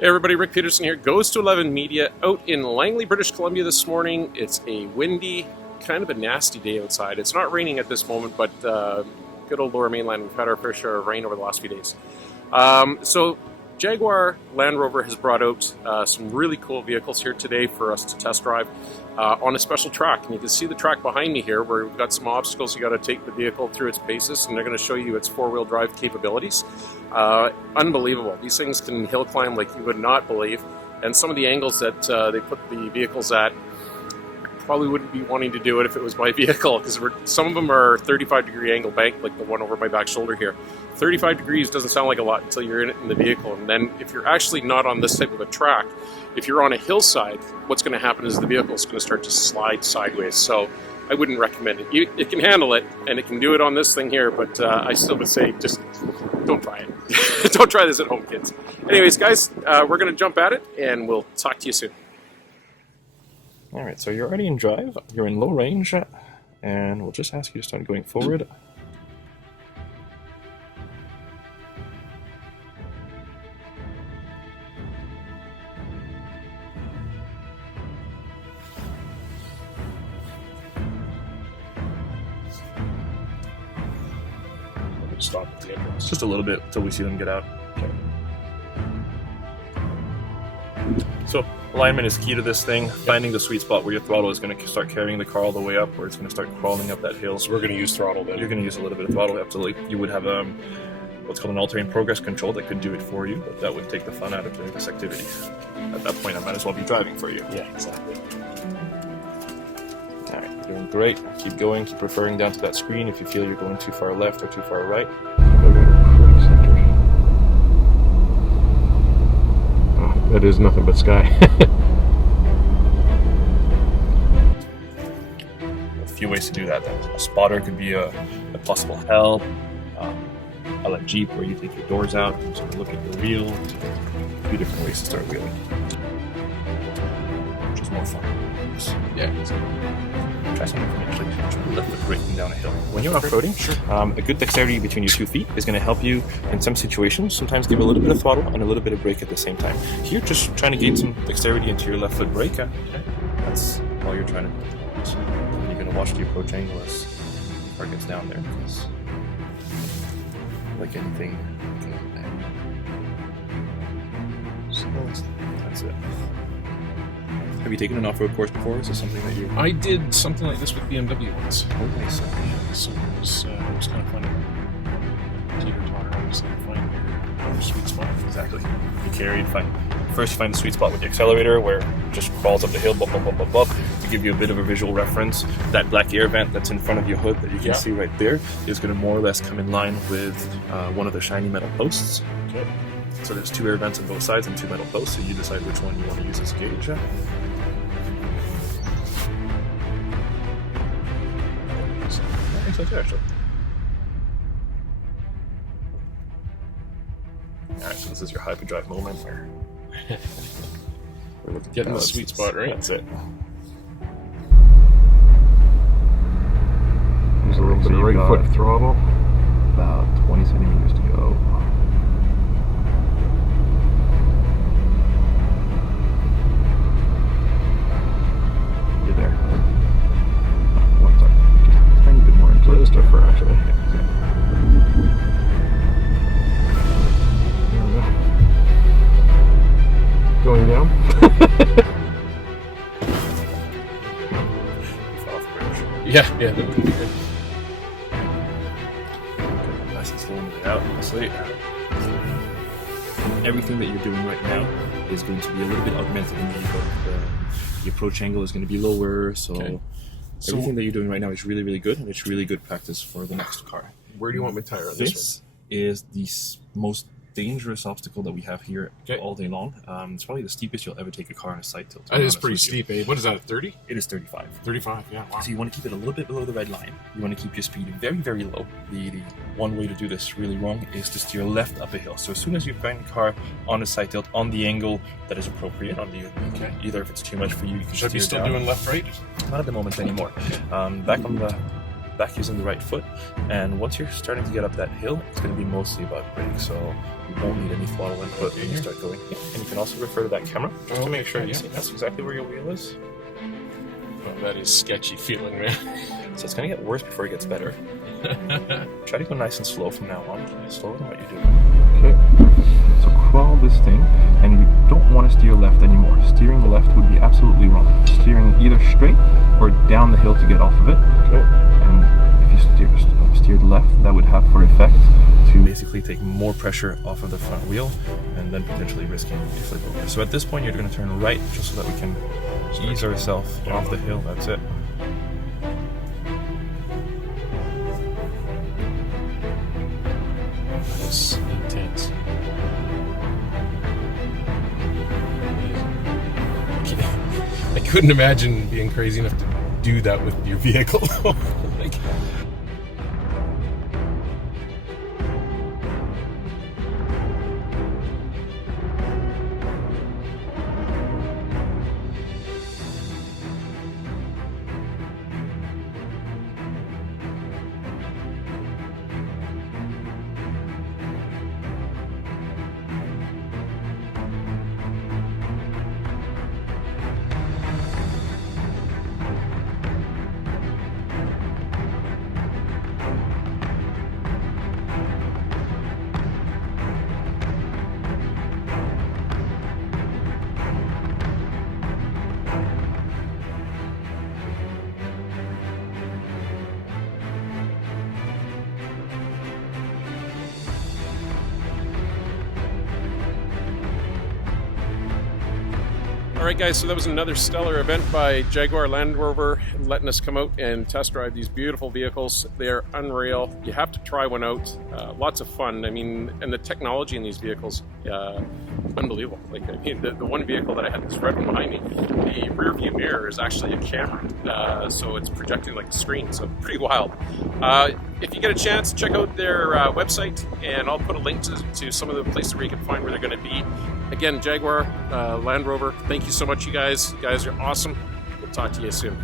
Hey everybody, Rick Peterson here, Goes to 11 Media, out in Langley, British Columbia this morning. It's a windy, kind of a nasty day outside. It's not raining at this moment, but good old Lower Mainland, we've had our fair share of rain over the last few days. So Jaguar Land Rover has brought out some really cool vehicles here today for us to test drive on a special track. And you can see the track behind me here where we've got some obstacles. You got to take the vehicle through its paces, and they're going to show you its four-wheel drive capabilities. Unbelievable. These things can hill climb like you would not believe. And some of the angles that they put the vehicles at, probably wouldn't be wanting to do it if it was my vehicle, because some of them are 35-degree angle bank, like the one over my back shoulder here. 35 degrees doesn't sound like a lot until you're in it in the vehicle. And then if you're actually not on this type of a track, if you're on a hillside, what's going to happen is the vehicle is going to start to slide sideways. So I wouldn't recommend it. It can handle it, and it can do it on this thing here, but I still would say just don't try it. Don't try this at home, kids. Anyways, guys, we're going to jump at it, and we'll talk to you soon. Alright, so you're already in drive, you're in low range, and we'll just ask you to start going forward. Stop at the entrance. Just a little bit until we see them get out. Okay. So, alignment is key to this thing. Finding the sweet spot where your throttle is going to start carrying the car all the way up, where it's going to start crawling up that hill. So we're going to use throttle then. You're going to use a little bit of throttle, absolutely. You would have what's called an altering progress control that could do it for you, but that would take the fun out of doing this activity. At that point, I might as well be driving for you. Yeah, exactly. Alright, you're doing great. Keep going, keep referring down to that screen if you feel you're going too far left or too far right. Oh, that is nothing but sky. A few ways to do that. A spotter could be a possible help. I like Jeep where you take your doors out and sort of look at your wheel. A few different ways to start wheeling. Which is more fun. Yeah. Try something from actually try to lift the braking down a hill. When you're off-roading, a good dexterity between your 2 feet is going to help you in some situations. Sometimes give a little bit of throttle and a little bit of brake at the same time. Here, just trying to gain some dexterity into your left foot brake. Okay. That's all you're trying to do. So you're going to watch the approach angle as the car gets down there, because like anything, can go there. So that's it. Have you taken an off-road course before? Is this something that you... I did something like this with BMW once. Oh, nice. So it was kind of fun to teeter-totter and find your sweet spot. Exactly. You carry and first you find the sweet spot with the accelerator where it just crawls up the hill, bump, bump, bump, bump, bump. To give you a bit of a visual reference, that black air vent that's in front of your hood that you can see right there is going to more or less come in line with one of the shiny metal posts. Okay. So there's 2 air vents on both sides and 2 metal posts, so you decide which one you want to use as a gauge. Alright, so this is your hyperdrive moment where we're getting the sweet spot, right? That's it. There's a little bit of right foot throttle. About 20 centimeters to go. You're there. One second. Just a tiny bit more into Just a fraction. There we go. Going down. Yeah, that would be good. Nice and slow moving out, honestly. Everything that you're doing right now is going to be a little bit augmented in the vehicle. The approach angle is going to be lower, so everything that you're doing right now is really, really good, and it's really good practice for the next car. Where do you want my tire on this one? This is the most dangerous obstacle that we have here all day long. It's probably the steepest you'll ever take a car on a side tilt. That is pretty steep, eh? What is that, 30? It is 35. 35, yeah. Wow. So you want to keep it a little bit below the red line. You want to keep your speed very, very low. The one way to do this really wrong is to steer left up a hill. So as soon as you find the car on a side tilt, on the angle that is appropriate, on the either if it's too much for you, you can Should I be steer still down. doing left, right? Not at the moment anymore. Back on the back using the right foot. And once you're starting to get up that hill, it's going to be mostly about brake, so you won't need any throttle input when you start going. Yeah. And you can also refer to that camera just to make sure you see that's exactly where your wheel is. Oh, that is sketchy feeling, man. So it's going to get worse before it gets better. Try to go nice and slow from now on. Slower than what you do. Okay, so crawl this thing, and you don't want to steer left anymore. Steering left would be absolutely wrong. Steering either straight or down the hill to get off of it. Okay. And if you steered left, that would have for effect to basically take more pressure off of the front wheel and then potentially risking a flip over. So at this point, you're going to turn right just so that we can ease ourselves off the hill. That's it. That's intense. I couldn't imagine being crazy enough to do that with your vehicle. Like, all right, guys, so that was another stellar event by Jaguar Land Rover, letting us come out and test drive these beautiful vehicles. They're unreal. You have to try one out. Lots of fun. I mean, and the technology in these vehicles, unbelievable. Like, I mean, the one vehicle that I had, this red one behind me, the rear view mirror is actually a camera, so it's projecting like a screen, so pretty wild. If you get a chance, check out their website, and I'll put a link to some of the places where you can find where they're going to be. Again, Jaguar Land Rover, thank you so much, you guys. You guys are awesome. We'll talk to you soon.